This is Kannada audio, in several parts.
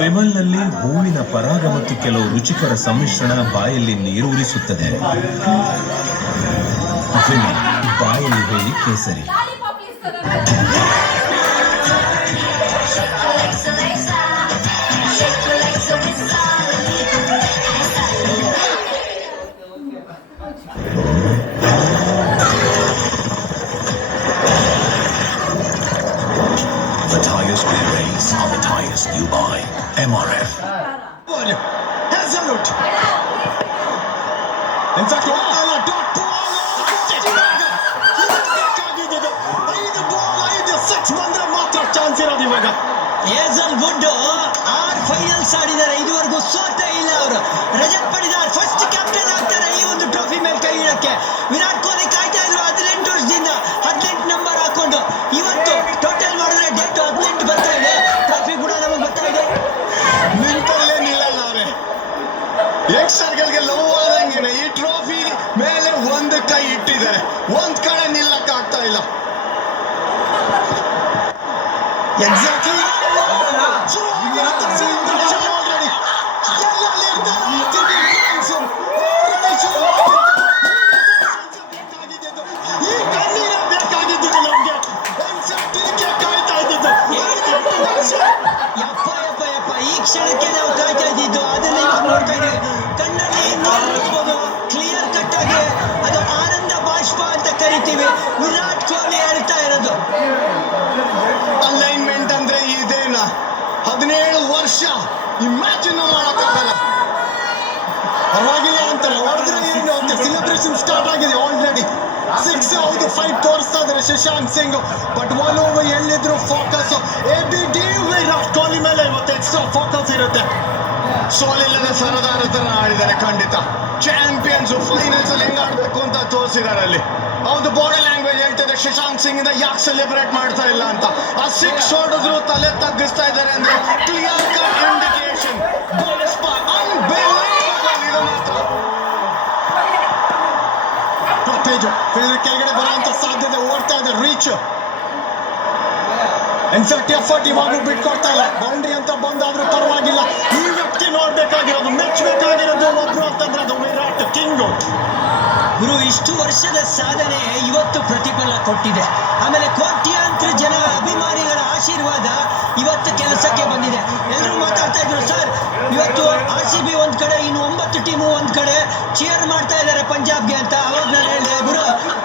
ವಿಮಲ್ನಲ್ಲಿ ಹೂವಿನ ಪರಾಗ ಮತ್ತು ಕೆಲವು ರುಚಿಕರ ಸಮ್ಮಿಶ್ರಣ ಬಾಯಲ್ಲಿ ನೀರೂರಿಸುತ್ತದೆ. ವಿಮಲ್ ಬಾಯಲ್ಲಿ ಹೇಳಿ ಕೇಸರಿ. The tires we race are the tires you buy. MRF. Salute. In fact, dot ball. ಐದು ಬಾಲ್ 6 ಬಂದ್ರೆ ಮಾತ್ರ ಚಾನ್ಸ್ ಇರೋದು ಇವಾಗ. ಹೇಜಲ್ವುಡ್ 6 ಫೈನಲ್ಸ್ ಆಡಿದ್ದಾರೆ, ಇದುವರೆಗೂ ಸೋತೇ ಇಲ್ಲ ಅವರು. ರಜತ್ ಪಡಿದಾರ್ ಫಸ್ಟ್ ಕ್ಯಾಪ್ಟನ್ ಆಗ್ತಾರೆ ಈ ಒಂದು ಟ್ರೋಫಿ ಮೇಲೆ ಕೈ ಇಡಕ್ಕೆ. ವಿರಾಟ್ ಕೊಹ್ಲಿ ಕಾಯ್ತಾ ಇದ್ರು 18 ವರ್ಷದಿಂದ 18 ನಂಬರ್ ಹಾಕೊಂಡು. ಇವತ್ತು ಟೋಟಲ್ ಮಾಡಿದ್ರೆ ಡೇಟ್ 18 ಬರ್ತಾ ಇದೆ. ಟ್ರೋಫಿ ಕೂಡ ನಮಗೆ ಬರ್ತಾ ಇದೆ. ನಿಂತಲ್ಲೇ ನಿಲ್ಲಲ್ಲ ಅವ್ರೆ. ಯಂಗ್ಸ್ಟರ್ಗಳಿಗೆ ಲವ್ ಆದಂಗೆ ಈ ಟ್ರೋಫಿ ಮೇಲೆ ಒಂದು ಕೈ ಇಟ್ಟಿದ್ದಾರೆ, ಒಂದ್ ಕಡೆ ನಿಲ್ಲಕ್ಕೆ ಆಗ್ತಾ ಇಲ್ಲ. ಎಕ್ಸಾಕ್ಟ್ಲಿ ಈ ಕ್ಷಣಕ್ಕೆ ನಾವು ಕಾಯ್ತಾ ಇದ್ದಿದ್ದು, ಅದನ್ನ ಇವಾಗ ನೋಡ್ತಾ ಇದ್ದೀವಿ. ಕಣ್ಣಲ್ಲಿ ನೋಡ್ಬೋದು ಕ್ಲಿಯರ್ ಕಟ್ ಆಗಿ, ಅದು ಆನಂದ ಬಾಷ್ಪ ಅಂತ ಕರಿತೀವಿ. ವಿರಾಟ್ ಕೊಹ್ಲಿ ಹೇಳ್ತಾ ಇರೋದು ಅಲೈನ್ಮೆಂಟ್ ಅಂದ್ರೆ ಇದೇನಾ? 17 ವರ್ಷ ಇಮ್ಯಾಜಿನ್ ಮಾಡಕ್ಕಾಗಲ್ಲ. ಪರವಾಗಿಲ್ಲ ಅಂತಾರೆ, ಹೊಡೆದ್ರೆ ಏನು ಅಂತ ಸೆಲೆಬ್ರೇಷನ್ ಸ್ಟಾರ್ಟ್ ಆಗಿದೆ ಆಲ್ರೆಡಿ. 6 ಹೌದು, 5 ತೋರಿಸ್ತಾ ಇದ್ದಾರೆ Shashank Singh. But one over ಎಲ್ಲಿದ್ರು ಫೋಕಸ್ ABD ವಿರಾಟ್ ಕೊಹ್ಲಿ ಮೇಲೆ ಇವತ್ತು ಎಕ್ಸ್ಟ್ರಾ ಫೋಕಸ್ ಇರುತ್ತೆ. ಸೋಲಿಲ್ಲದ ಸರದಾರ ತರ ಆಡಿದ್ದಾರೆ ಖಂಡಿತ. ಚಾಂಪಿಯನ್ಸ್ ಫೈನಲ್ಸ್ ಅಲ್ಲಿ ಹೆಂಗ್ ಆಡ್ಬೇಕು ಅಂತ ತೋರಿಸಿದ್ದಾರೆ ಅಲ್ಲಿ. ಹೌದು, ಬಾಡಿ ಲ್ಯಾಂಗ್ವೇಜ್ ಹೇಳ್ತಿದೆ ಶಶಾಂಕ್ ಸಿಂಗ್ ಇಂದ ಯಾಕೆ ಸೆಲೆಬ್ರೇಟ್ ಮಾಡ್ತಾ ಇಲ್ಲ ಅಂತ. ಆ 6 ಹೊಡೆದ್ರು ತಲೆ ತಗ್ಗಿಸ್ತಾ ಇದ್ದಾರೆ ಅಂದ್ರೆ ಕ್ಲಿಯರ್ ಕಟ್ ಇಂಡಿಕೇಶನ್. ಇದು ಮಾತ್ರ ಕೆಳಗಡೆ ಬರುವಂತ ಸಾಧ್ಯತೆ ಓಡ್ತಾ ಇದೆ. ರೀಚ್ ಇನ್ಫ್ಯಾಕ್ಟ್ ಎಫರ್ಟ್ ಇವಾಗ ಬಿಟ್ಕೊಡ್ತಾ ಇಲ್ಲ. ಬೌಂಡ್ರಿ ಅಂತ ಬಂದಾದ್ರೂ ಪರವಾಗಿಲ್ಲ. ಈ ವ್ಯಕ್ತಿ ನೋಡ್ಬೇಕಾಗಿರೋದು, ಮೆಚ್ಚಬೇಕಾಗಿರೋದು ಒಬ್ರು ಅಂತಂದ್ರೆ ಅದು ವಿರಾಟ್ ಕಿಂಗು. ಗುರು, ಇಷ್ಟು ವರ್ಷದ ಸಾಧನೆ ಇವತ್ತು ಪ್ರತಿಫಲ ಕೊಟ್ಟಿದೆ. ಆಮೇಲೆ ಕೋಟ್ಯಾಂತರ ಜನ ಅಭಿಮಾನಿಗಳ ಆಶೀರ್ವಾದ ಇವತ್ತು ಕೆಲಸಕ್ಕೆ ಬಂದಿದೆ. ಎಲ್ಲರೂ ಮಾತಾಡ್ತಾ ಇದ್ರು, ಸರ್ ಇವತ್ತು RCB ಒಂದ್ ಕಡೆ, ಇನ್ನು 9 ಟೀಮು ಒಂದ್ ಕಡೆ ಚೇರ್ ಮಾಡ್ತಾ ಇದ್ದಾರೆ ಪಂಜಾಬ್ಗೆ ಅಂತ. ಅವಾಗ ನಾನು ಹೇಳಿದೆ, ಗುರು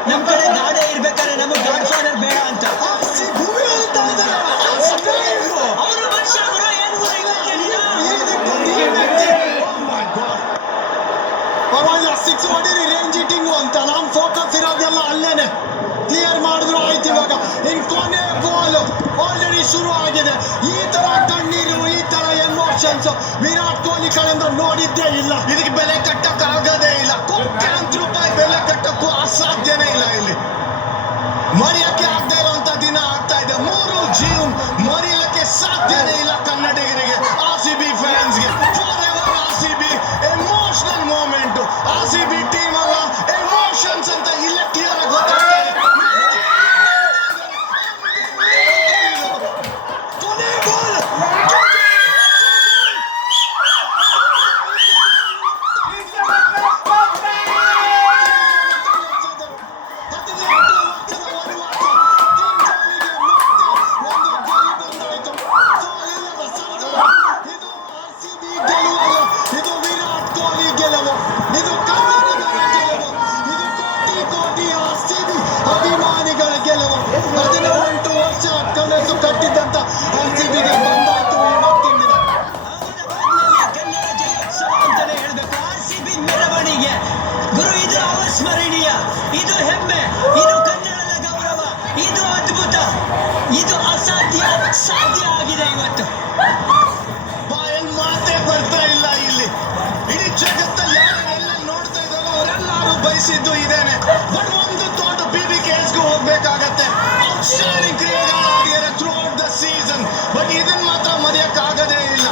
ನಮ್ ಕಡೆ ಗಾಡೆ ಇರ್ಬೇಕಾದ್ರೆ ನಮಗೆ ಗಾಡ್ ಫಾದರ್ ಬೇಡ ಅಂತ. ಅವರು ಮನುಷ್ಯ ಗುರು, ಏನು ಗುರು ಪರವಾಗಿಲ್ಲ, 6 ಹೊಡೀರಿ ರೇಂಜ್ ಇಟ್ಟಿಂಗು ಅಂತ. ನಮ್ ಫೋಕಸ್ ಇರೋದೆಲ್ಲ ಅಲ್ಲೇನೆ. ಕ್ಲಿಯರ್ ಮಾಡಿದ್ರು ಆಯ್ತು. ಇವಾಗ ಇನ್ ಕೊನೆ ಬಾಲ್ ಆಲ್ರೆಡಿ ಶುರು ಆಗಿದೆ. ಈ ತರ ಕಣ್ಣೀರು, ಈ ತರ ಎಮೋಷನ್ಸ್ ವಿರಾಟ್ ಕೊಹ್ಲಿ ಕಡೆಯಿಂದ ನೋಡಿದ್ದೇ ಇಲ್ಲ. ಇದಕ್ಕೆ ಬೆಲೆ ಕಟ್ಟಕ್ ಆಗದೇ ಇಲ್ಲ. ಕೋಟ್ಯಾಂತರ ರೂಪಾಯಿ ಬೆಲೆ ಕಟ್ಟಕ್ಕೂ ಅಸಾಧ್ಯನೇ ಇಲ್ಲ. ಇಲ್ಲಿ ಮರೆಯಕ್ಕೆ ಆಗದೆ ಇರುವಂತ ದಿನ ಆಗ್ತಾ ಇದೆ. 3 ಜೂನ್ ಮರೆಯಲಿಕ್ಕೆ ಸಾಧ್ಯನೇ ಇಲ್ಲ ಕನ್ನಡಿಗರಿಗೆ, RCB ಫ್ಯಾನ್ಸ್ಗೆ. For ever RCB emotional moment. RCB team ಅಲ್ಲ, ಎಮೋಷನ್ಸ್ ಅಂತ ಇಲ್ಲೇ ಕ್ಲಿಯರ್ ಆಗಿ ಗೊತ್ತಾಗ್ತಾ ಇದೆ. ಕೊನೆ ಬಾಲ್ ಅಭಿಮಾನಿಗಳ ಗೆಲುವು. 18 ವರ್ಷ ಕನಸು ಕಟ್ಟಿದ್ದಂತ RCBಗೆ ಬಂದಾಯ್ತು ಇವತ್ತಿನ ದಿನ. ಕನ್ನಡ ಜಯೋತ್ಸವ ಅಂತಾನೆ ಹೇಳ್ಬೇಕು. RCB ಮೆರವಣಿಗೆ ಗುರು, ಇದು ಅವಸ್ಮರಣೀಯ, ಇದು ಹೆಮ್ಮೆ, ಇದು ಕನ್ನಡದ ಗೌರವ, ಇದು ಅದ್ಭುತ, ಇದು ಅಸಾಧ್ಯ ಸಾಧ್ಯ ಆಗಿದೆ ಇವತ್ತು. ಬಾಯಲ್ಲಿ ಮಾತೇ ಬರ್ತಾ ಇಲ್ಲ. ಇಲ್ಲಿ ಇಡೀ ಜಗತ್ತಲ್ಲಿ ಯಾರೆಲ್ಲ ನೋಡ್ತಾ ಇದ್ದಾರೋ ಅವರೆಲ್ಲರೂ ಬಯಸಿದ್ದು ಇದೇನೆ. ಬಟ್ ಒಂದು ದೊಡ್ಡ PBKSಗೂ ಹೋಗ್ಬೇಕಾಗತ್ತೆ. ಔಟ್ಸ್ಟ್ಯಾಂಡಿಂಗ್ ಕ್ರೀಡಾಳುಗಳಿದ್ದಾರೆ ಥ್ರೂಔಟ್ ದ ಸೀಸನ್. ಬಟ್ ಇದನ್ನ ಮಾತ್ರ ಮರೆಯಕ್ಕಾಗದೇ ಇಲ್ಲ.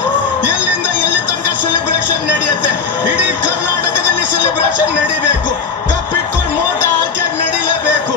ಎಲ್ಲಿಂದ ಎಲ್ಲಿ ತನಕ ಸೆಲೆಬ್ರೇಷನ್ ನಡೆಯುತ್ತೆ. ಇಡೀ ಕರ್ನಾಟಕದಲ್ಲಿ ಸೆಲೆಬ್ರೇಷನ್ ನಡಿಬೇಕು. ಕಪ್ ಇಟ್ಕೊಂಡು ಮೋಟ ಹಾಕಿ ನಡಿಲೇಬೇಕು.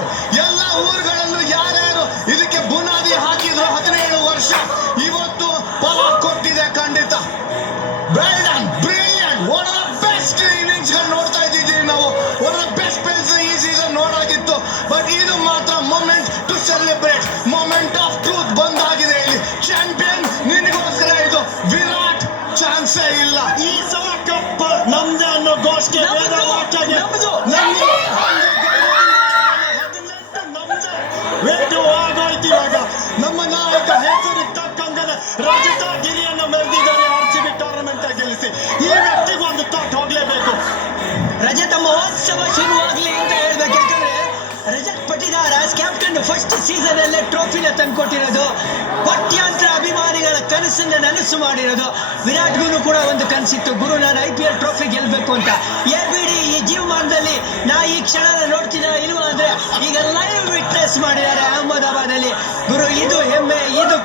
ಸೆಲೆಬ್ರೇಟ್. ಮೊಮೆಂಟ್ ಆಫ್ ಟ್ರೂತ್ ಬಂದಾಗಿದೆ ಇಲ್ಲಿ. ಚಾಂಪಿಯನ್ ನಿನಗೋಸ್ಕರ ಇದು. ವಿರಾಟ್ ಚಾನ್ಸೇ ಇಲ್ಲ. ಈ ಸಲ ಕಪ್ ನಮ್ದೇ ಅನ್ನೋ ಘೋಷಣೆ ವೇದ ವಾಕ್ಯಗೆ ನಮ್ದು. ವೇಟು ಆಗೋಯ್ತು ಇವಾಗ. ನಮ್ಮ ನಾಯಕ ಹೆಸರಿಗೆ ತಕ್ಕಂಗನೆ ರಜತ ಗಿರಿಯನ್ನ ಮೆರೆದಿದ್ದಾರೆ. RCB ಟೂರ್ನಮೆಂಟ್ ಗೆಲ್ಲಿಸಿ ಈ ವ್ಯಕ್ತಿಗೆ ಒಂದು ತಟ್ಟು ಹೋಗ್ಲೇಬೇಕು. ರಜತ ಮಹೋತ್ಸವ ಶುರುವಾಗ್ಲಿ ಅಂತ ಹೇಳ್ಬೇಕು. ಯಾಕಂದ್ರೆ Rajat Patidar captain first season ಅಲ್ಲೇ ಟ್ರೋಫಿನ ತಂದ್ಕೊಟ್ಟಿರೋದು, ಕೋಟ್ಯಾಂತರ ಅಭಿಮಾನಿಗಳ ಕನಸನ್ನ ನನಸು ಮಾಡಿರೋದು. ವಿರಾಟ್ಗೂ ಕೂಡ ಒಂದು ಕನಸಿತ್ತು, ಗುರು ನಾನು IPL ಟ್ರೋಫಿ ಗೆಲ್ಬೇಕು ಅಂತ. ಬಿಡಿ ಈ ಜೀವಮಾನದಲ್ಲಿ ನಾ ಈ ಕ್ಷಣನ ನೋಡ್ತೀನ ಇಲ್ವಾ ಅಂದ್ರೆ ಈಗ ಲೈವ್ ವಿಟ್ನೆಸ್ ಮಾಡಿದ್ದಾರೆ ಅಹಮದಾಬಾದ್ ಅಲ್ಲಿ. ಗುರು ಇದು ಹೆಮ್ಮೆ, ಇದು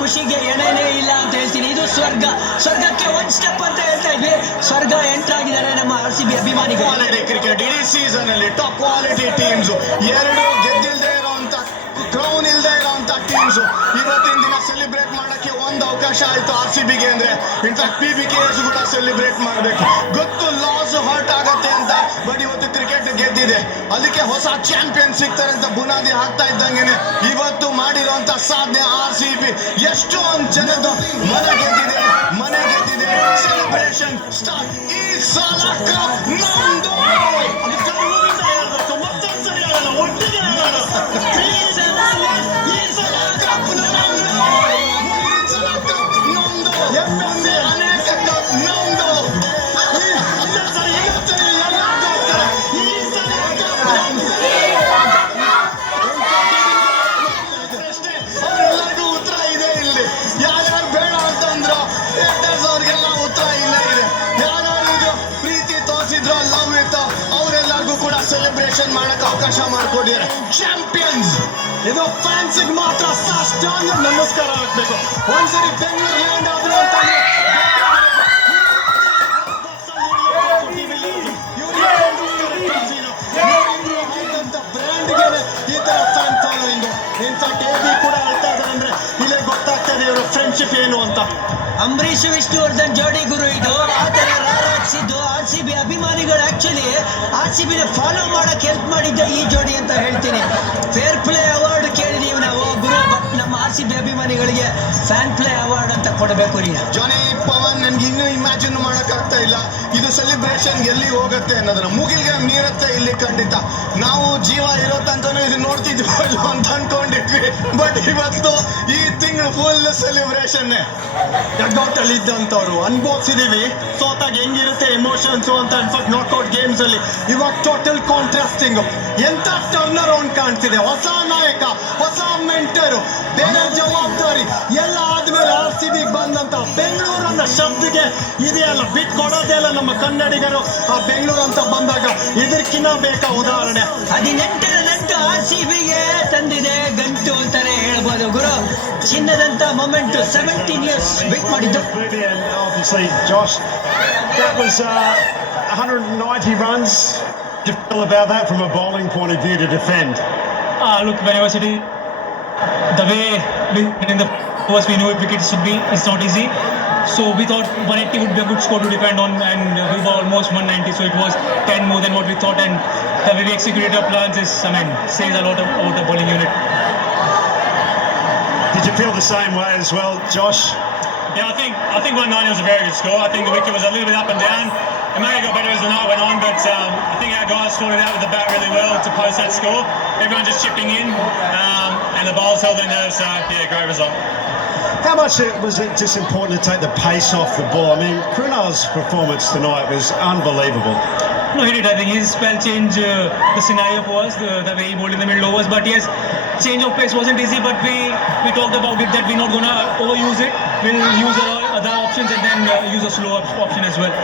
ಖುಷಿಗೆ ಎಣೆನೇ ಇಲ್ಲ ಅಂತ ಹೇಳ್ತೀನಿ. ಇದು ಸ್ವರ್ಗಕ್ಕೆ ಒಂದ್ ಸ್ಟೆಪ್ ಅಂತ ಹೇಳ್ತಾ ಇದ್ವಿ. ಸ್ವರ್ಗ ಎಂಟರ್ ಆಗಿದ್ದಾರೆ ನಮ್ಮ RCB ಅಭಿಮಾನಿಗಳು. ಕ್ವಾಲಿಟಿ ಕ್ರಿಕೆಟ್ ಇಡೀ ಸೀಸನ್ ಅಲ್ಲಿ ಟಾಪ್ ಕ್ವಾಲಿಟಿ ಟೀಮ್ಸ್, ಎರಡು ಗೆದ್ದಿಲ್ದೇ ಇರೋಂತ ಕ್ರೌನ್ ಇಲ್ದೇ ಇರೋಂತ ಟೀಮ್ಸ್ ಇವತ್ತಿನ ದಿನ ಸೆಲೆಬ್ರೇಟ್ ಮಾಡಕ್ಕೆ ಒಂದು ಅವಕಾಶ ಆಯ್ತು RCBಗೆ. ಅಂದ್ರೆ ಇನ್ಫ್ಯಾಕ್ಟ್ PBKS ಕೂಡ ಸೆಲೆಬ್ರೇಟ್ ಮಾಡಬೇಕು. ಗೊತ್ತು ಲಾಸ್ ಹರ್ಟ್ ಆಗತ್ತೆ ಅಂತ, ಬಟ್ ಇವತ್ತು ಕ್ರಿಕೆಟ್ ಗೆದ್ದಿದೆ. ಅದಕ್ಕೆ ಹೊಸ ಚಾಂಪಿಯನ್ ಸಿಗ್ತಾರೆ ಅಂತ ಬುನಾದಿ ಹಾಕ್ತಾ ಇದ್ದಂಗೆನೆ ಇವತ್ತು ಮಾಡಿರುವಂತ ಸಾಧನೆ RCB ಎಷ್ಟೊಂದು ಜನದ ಮನೆ ಗೆದ್ದಿದೆ. Celebration start. ಈ ಸಲ ಕಪ್ ನಮ್ದು. ಮತ್ತೊಂದ್ಸರಿ ಹೇಳೋಣ, ಒಟ್ಟಿಗೆ ಹೇಳೋಣ. ಈ ಸಲ ಕಪ್ ನಮ್ದು. MNC ಅನೇಕ ಕಪ್ ನಮ್ದು. ಅವರೆಲ್ಲರಿಗೂ ಉತ್ತರ ಇದೆ ಇಲ್ಲಿ. ಯಾರ್ಯಾರು ಬೇಡ ಅಂತಂದ್ರು ಅವ್ರಿಗೆಲ್ಲ ಉತ್ತರ ಇಲ್ಲ ಇದೆ. ಯಾರ್ಯಾರು ಇದು ಪ್ರೀತಿ ತೋರಿಸಿದ್ರು ಲವ್ ಇತ್ತು ಅವರೆಲ್ಲರಿಗೂ ಕೂಡ ಸೆಲೆಬ್ರೇಷನ್ ಮಾಡಕ್ ಅವಕಾಶ ಮಾಡಿಕೊಟ್ಟಿದ್ದಾರೆ. ಚಾಂಪಿಯನ್ಸ್ ಇದು ಫ್ಯಾನ್ಸಿಗೆ ಮಾತ್ರ ಸಾಷ್ಟಾಂಗ ನಮಸ್ಕಾರ ಹಾಕ್ಬೇಕು. ಒಂದ್ಸರಿ ಬೆಂಗಳೂರು ಲ್ಯಾಂಡ್ ಆದ್ರು ಅಂತಂದ್ರೆ ಬ್ರ್ಯಾಂಡ್ಗೆ ಈ ತರ ಫ್ಯಾನ್ ಫಾಲೋಯಿಂಗ್. ಇನ್ಫ್ಯಾಕ್ಟ್ AB ಕೂಡ ಹೇಳ್ತಾ ಇದ್ದಾರೆ ಅಂದ್ರೆ ಇಲ್ಲೇ ಗೊತ್ತಾಗ್ತದೆ ಇವರ ಫ್ರೆಂಡ್ಶಿಪ್ ಏನು ಅಂತ. ಅಂಬರೀಷ್ ವಿಷ್ಣುವರ್ಧನ್ ಜೋಡಿ ಗುರು ಇದು. ಆ ತರ ರಾರಾಜಿಸಿದ್ದು RCB ಅಭಿಮಾನಿಗಳು ಆಕ್ಚುಲಿ RCBನ ಫಾಲೋ ಮಾಡಕ್ ಹೆಲ್ಪ್ ಮಾಡಿದ್ದ ಈ ಜೋಡಿ ಅಂತ ಹೇಳ್ತೀನಿ. ಫೇರ್ ಪ್ಲೇ ಅವಾರ್ಡ್ ಕೇಳಿದೀವಿ ನಾವು ಗುರು, ಬಟ್ ನಮ್ಮ RCB ಅಭಿಮಾನಿಗಳಿಗೆ ಫ್ಯಾನ್ ಪ್ಲೇ ಅವಾರ್ಡ್ ಅಂತ ಕೊಡಬೇಕು ರೀ. ಜಾನಿ ಪವನ್ ನನ್ಗೆ ಇನ್ನೂ ಇಮ್ಯಾಜಿನ್ ಮಾಡಕ್ ಆಗ್ತಾ ಇಲ್ಲ ಇದು ಸೆಲೆಬ್ರೇಷನ್ ಎಲ್ಲಿ ಹೋಗುತ್ತೆ ಅನ್ನೋದನ್ನ. ಮುಗಿಲ್ಗೆ ಮೀರುತ್ತೆ ಇಲ್ಲಿ ಖಂಡಿತ. ನಾವು ಜೀವ ಇರೋ ತನಕನೂ ಇದು ನೋಡ್ತಿದ್ವಿ ಅಂತ ಅನ್ಕೊಂಡಿದ್ವಿ, ಬಟ್ ಇವತ್ತು ಈ ತಿಂಗಳು ಫುಲ್ ಸೆಲೆಬ್ರೇಷನ್. ಡಗ್ಔಟ್ ಅಲ್ಲಿ ಇದ್ದಂಥವ್ರು ಅನುಭವಿಸಿದೀವಿ ಸೋತಾಗ ಹೆಂಗಿರುತ್ತೆ ಎಮೋಷನ್ಸ್ ಅಂತ. ಇನ್ಫ್ಯಾಕ್ಟ್ ನಾಕ್ಔಟ್ ಗೇಮ್ಸ್ ಅಲ್ಲಿ ಇವಾಗ ಟೋಟಲ್ ಕಾಂಟ್ರಾಸ್ಟಿಂಗ್. ಎಂತ ಟರ್ನ್ ಅರೌಂಡ್ ಕಾಣ್ತಿದೆ. ಹೊಸ ನಾಯಕ, ಹೊಸ ಮೆಂಟರು, ಬೇರೆ ಜವಾಬ್ದಾರಿ ಎಲ್ಲ ಆದ್ಮೇಲೆ RCB ಬಂದಂತ ಬೆಂಗಳೂರು ಅನ್ನೋ ಶಬ್ದಕ್ಕೆ ಇದೆಯಲ್ಲ ಬಿಟ್ ಕೊಡೋದೇ ಅಲ್ಲ ನಮ್ಮ ಕನ್ನಡಿಗರು. ಆ ಬೆಂಗಳೂರು ಅಂತ ಬಂದಾಗ ಇದಕ್ಕಿನ್ನ ಬೇಕಾ ಉದಾಹರಣೆ? 18ರ ನಂಟು RCBಗೆ ತಂದಿದೆ ಗಂಟು ಅಂತಾನೆ ಹೇಳ್ಬೋದು ಗುರು. ಚಿನ್ನದಂತ ಮೊಮೆಂಟ್ 17 ಇಯರ್ಸ್ ವೇಟ್ ಮಾಡಿದ್ದು. Obviously, Josh, that was 190 runs. How do you feel about that from a bowling point of view to defend? Look, whenever City, the way we in the first we knew wickets should be, it's not easy. So we thought 180 would be a good score to defend on, and we were almost 190. So it was 10 more than what we thought, and the way we executed our plans is, says a lot about the bowling unit. Did you feel the same way as well, Josh? Yeah, I think 190 was a very good score. I think the wicket was a little bit up and down. It may have got better as the night went on, but I think our guys sorted out with the bat really well to post that score. Everyone just chipping in, and the bowlers held their nerves. So yeah, great result. How much was it just important to take the pace off the ball? I mean, Krunal's performance tonight was unbelievable. No, he did. I think his spell change the scenario for us, the way he bowled in the middle overs. But yes, change of pace wasn't easy, but we talked about it that we're not going to overuse it. We'll use our other options and then use a slow option as well.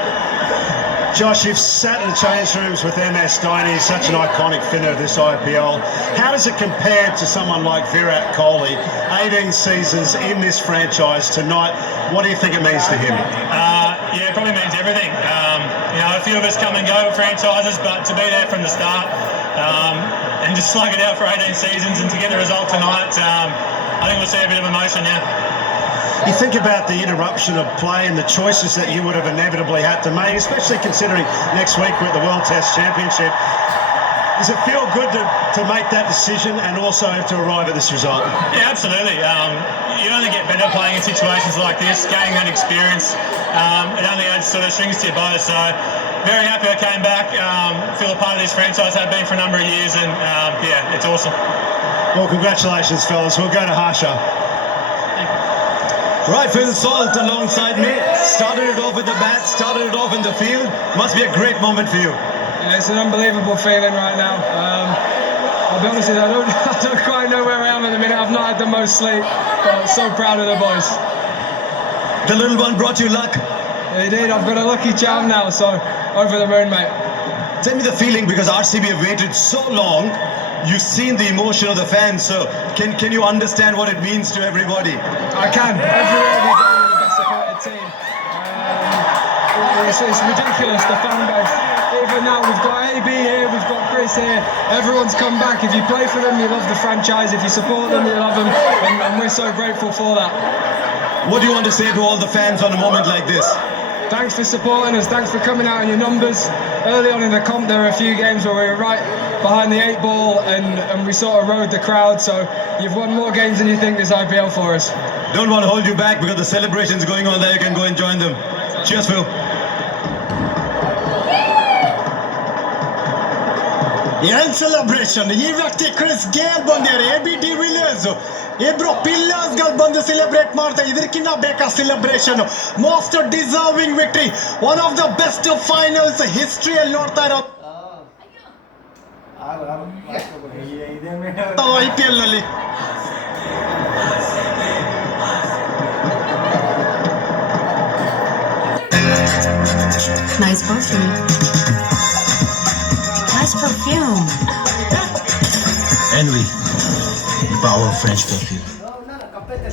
Josh, you've sat in the change rooms with MS Dhoni, such an iconic finisher of this IPL. How does it compare to someone like Virat Kohli, 18 seasons in this franchise tonight? What do you think it means to him? Yeah, it probably means everything. A few of us come and go franchises, but to be there from the start and just slug it out for 18 seasons and to get the result tonight, I think we'll see a bit of emotion now. You think about the interruption of play and the choices that you would have inevitably had to make, especially considering next week we're at the World Test Championship. Does it feel good to make that decision and also to arrive at this result? Yeah, absolutely. You only get better playing in situations like this, gaining that experience. It only adds sort of strings to your bow. So very happy I came back. Feel a part of this franchise. Have been for a number of years, and yeah, it's awesome. Well, congratulations, fellas. We'll go to Harsha. Right, Phil Salt alongside me. Started it off with the bat, started it off in the field. Must be a great moment for you. Yeah, it's an unbelievable feeling right now. I'll be honest with you, I don't quite know where I am at the minute. I've not had the most sleep, but so proud of the boys. The little one brought you luck. He did. I've got a lucky charm now, so over the moon, mate. Tell me the feeling, because RCB have waited so long. You've seen the emotion of the fans, so can you understand what it means to everybody? I can. Everywhere we go, we're the best supported team. It's ridiculous, the fan base. Even now, we've got AB here, we've got Chris here. Everyone's come back. If you play for them, you love the franchise. If you support them, you love them. And we're so grateful for that. What do you want to say to all the fans on a moment like this? Thanks for supporting us. Thanks for coming out in your numbers. Early on in the comp, there were a few games where we were right behind the 8 ball and we sort of rode the crowd. So you've won more games than you think this IPL for us. Don't want to hold you back because the celebration's going on there. You can go and join them. Cheers, Phil. ಏನ್ ಸೆಲೆಬ್ರೇಷನ್ ಈ ವ್ಯಕ್ತಿ ಕ್ರಿಸ್ ಗೇಲ್ ಬಂದಿದ್ದಾರೆ ABD ವಿಲಿಯರ್ಸ್ ಇಬ್ರು ಪಿಲ್ಲರ್ಸ್ ಗಳು ಬಂದು ಸೆಲೆಬ್ರೇಟ್ ಮಾಡ್ತಾರೆ ಇದಕ್ಕಿಂತ ಬೇಕಾ celebration most deserving victory one of the best finals ಹಿಸ್ಟ್ರಿಯಲ್ಲಿ ನೋಡ್ತಾ ಇರೋ IPL ನಲ್ಲಿ Nice perfume. Nice perfume. Envy, the power of French perfume.